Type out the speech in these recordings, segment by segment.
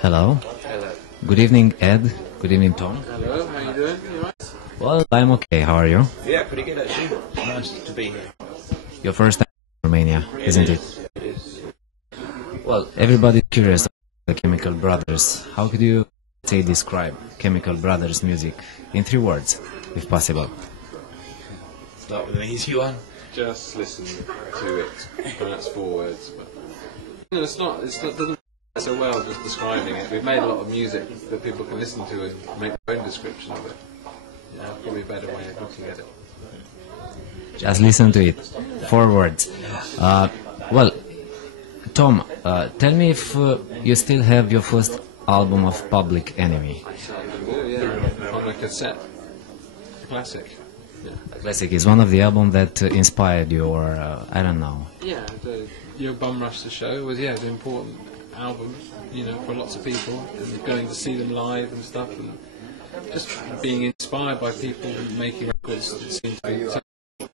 Hello. Hello. Good evening, Ed. Good evening, Tom. Hello, how you doing? You alright? Well, I'm okay. How are you? Yeah, pretty good actually. It's nice to be here. Your first time in Romania, isn't it? It is. Well, everybody's curious about the Chemical Brothers. How could you, say, describe Chemical Brothers music in 3 words, if possible? Start with an easy one. Just listen to it. And that's 4 words. But, you know, it doesn't work so well just describing it. We've made a lot of music that people can listen to and make their own description of it. Yeah, probably a better way of looking at it. Just listen to it. 4 words. Well, Tom, tell me if you still have your first album of Public Enemy. Yeah, on a cassette. Classic. Yeah. Classic is one of the albums that inspired you, or I don't know. Yeah, your Bum Rush the Show was an important album, you know, for lots of people, and going to see them live and stuff, and just being inspired by people making records that seemed to be such a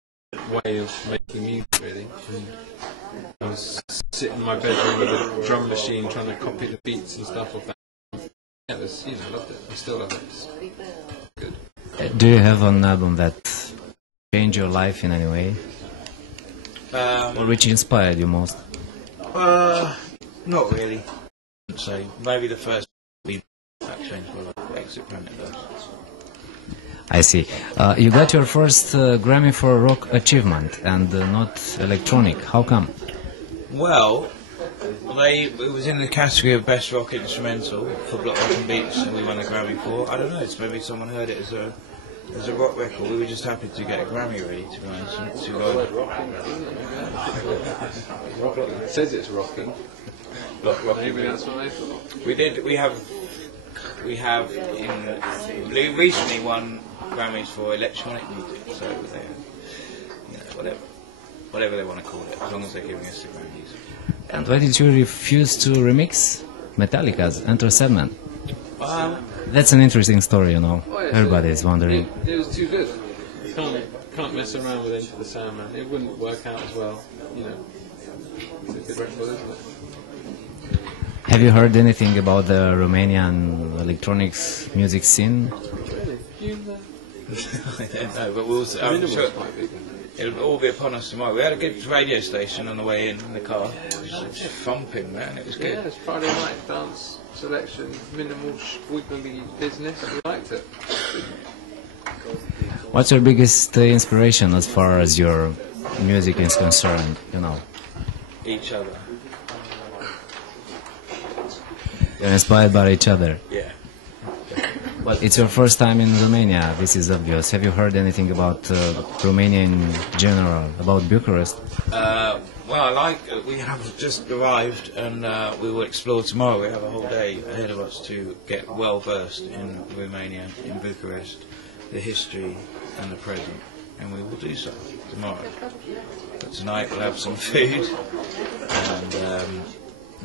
way of making music, really. And I was sitting in my bedroom with a drum machine trying to copy the beats and stuff of that. Yeah, it was, you know, loved it. I still love it. It's good. Do you have an album that changed your life in any way? Or which inspired you most? Not really. I'd say maybe the first that changed my life. Exit Planet does. I see. You got your first Grammy for rock achievement and not electronic. How come? Well, it was in the category of Best Rock Instrumental for Block Rock and Beats, and we won a Grammy for. I don't know. It's maybe someone heard it as a rock record. We were just happy to get a Grammy, really, to be honest. It says it's rocking. Maybe that's what I thought. We have recently won Grammys for electronic music, so they, you know, whatever they want to call it, as long as they're giving us the Grammys. And why did you refuse to remix Metallica's Enter Sandman? That's an interesting story, you know. Everybody is wondering. It was too good. You can't mess around with Into the Sandman. It wouldn't work out as well, you know. It's a good record, isn't it? Have you heard anything about the Romanian electronics music scene? Really? I don't know, but I'm sure it'll all be upon us tomorrow. We had a good radio station on the way in the car. It was thumping, man. It was good. Yeah, it's Friday night dance selection, minimal wiggly business. We liked it. What's your biggest inspiration as far as your music is concerned, you know? Each other. You're inspired by each other? Yeah. Well, it's your first time in Romania, this is obvious. Have you heard anything about Romania in general, about Bucharest? Well, we have just arrived and we will explore tomorrow. We have a whole day ahead of us to get well versed in Romania, in Bucharest, the history and the present, and we will do so tomorrow. But tonight we'll have some food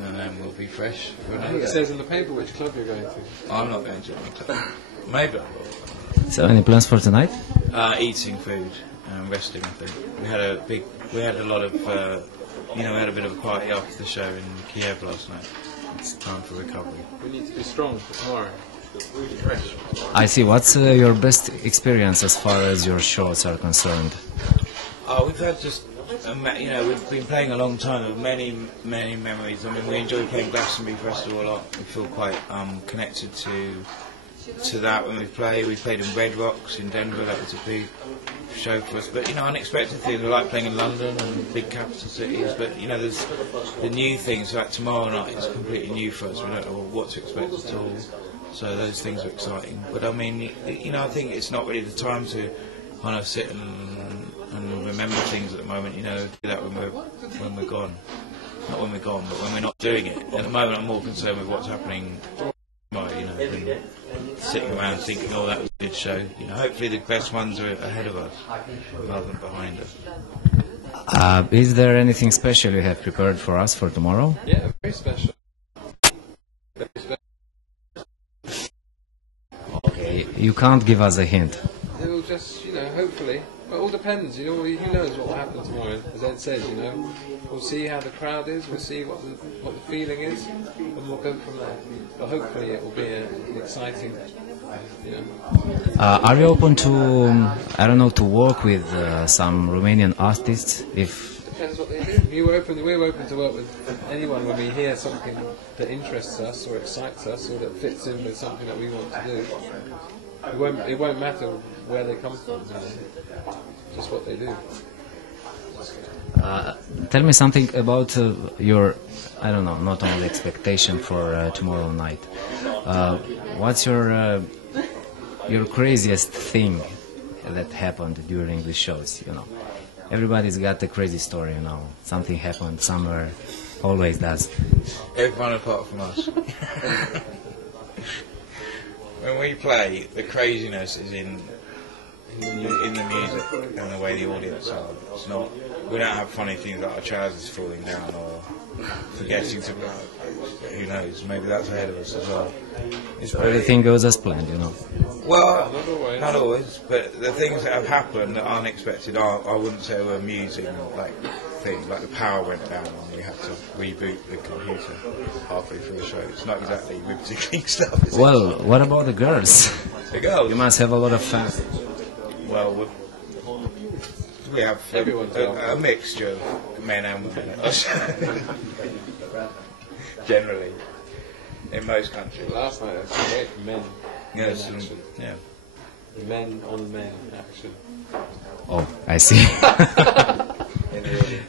and then we'll be fresh for another day. It says in the paper which club you're going to. I'm not going to any club. Maybe I will. So, any plans for tonight? Eating food and resting, I think. We had a lot of, we had a bit of a party after the show in Kiev last night. It's time for recovery. We need to be strong for tomorrow. Really fresh. I see. What's your best experience as far as your shows are concerned? We've had we've been playing a long time with many memories. I mean, we enjoy playing Glastonbury Festival a lot. We feel quite connected to that when we play. We played in Red Rocks in Denver. That was a big show for us. But, you know, unexpected things. We like playing in London and big capital cities. But, you know, there's the new things. Like tomorrow night is completely new for us. We don't know what to expect at all. So those things are exciting. But, I mean, you know, I think it's not really the time to kind of sit and remember things at the moment. You know, do that when we're gone. Not when we're gone, but when we're not doing it. At the moment, I'm more concerned with what's happening. You know, than sitting around thinking, "Oh, that was a good show." You know, hopefully the best ones are ahead of us rather than behind us. Is there anything special you have prepared for us for tomorrow? Yeah, very special. Very special. Okay, you can't give us a hint. It will just, you know, hopefully. Well, it all depends, you know, who knows what will happen tomorrow, as Ed says, you know. We'll see how the crowd is, we'll see what the feeling is. But and we'll go from there. But hopefully it will be an exciting, you know. Are you open to, I don't know, to work with some Romanian artists? If Depends what they do. We're open to work with anyone when we hear something that interests us or excites us or that fits in with something that we want to do. It won't matter where they come from, you know, just what they do. tell me something about your, I don't know, not only expectation for tomorrow night. What's your craziest thing that happened during the shows? You know, everybody's got a crazy story. You know, something happened somewhere. Always does. Everyone apart from us. When we play, the craziness is in the music and the way the audience are. It's not. We don't have funny things like our trousers falling down or forgetting to. Who knows? Maybe that's ahead of us as well. Everything goes as planned, you know. Well, not always, but the things that have happened that aren't expected are, I wouldn't say were amusing, like things like the power went down and we had to reboot the computer halfway through the show. It's not exactly riveting stuff, is it? Well, what about the girls? The girls? You must have a lot of fans. Well, we have a mixture of men and women. Generally, in most countries. Last night, it was great for men. Yes, Men action. yeah. Men on men action. Oh, I see. In the audience.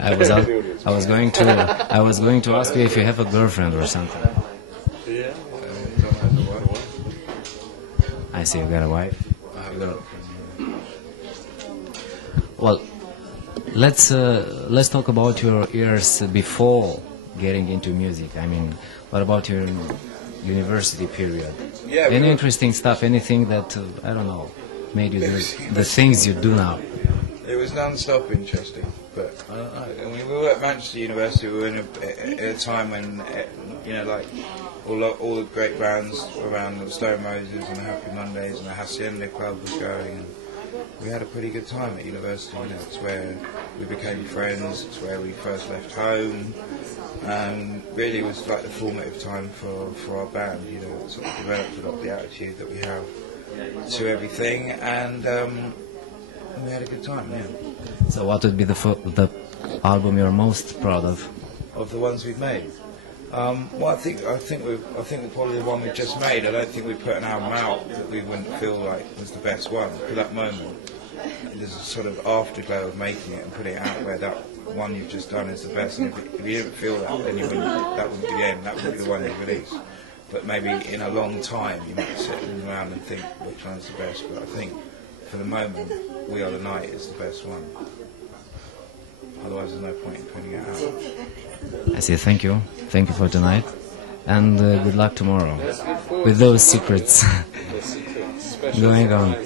I was going to ask you if you have a girlfriend or something. Yeah. I see you got a wife. I have a girlfriend. Well, let's talk about your years before getting into music. I mean, what about your university period? Yeah, Any interesting stuff? Anything that I don't know made you do the things you do now? It was non-stop interesting, but I don't know. I mean, we were at Manchester University. We were in a time when, you know, like all the great bands around, the Stone Roses and the Happy Mondays and the Hacienda Club was going. And we had a pretty good time at university. You know, it's where we became friends. It's where we first left home. Really, it was like the formative time for our band. You know, it sort of developed a lot of the attitude that we have to everything, and we had a good time. Yeah. So, what would be the album you're most proud of? Of the ones we've made. Well, I think we're probably the one we've just made. I don't think we put an album out that we wouldn't feel like was the best one for that moment. There's a sort of afterglow of making it and putting it out where that one you've just done is the best. And if you didn't feel that, then that wouldn't be the end. That would be the one you release. But maybe in a long time you might sit around and think which one's the best. But I think for the moment, We Are the Night is the best one. Otherwise, there's no point in putting it out. I say thank you for tonight, and good luck tomorrow with those secrets going on.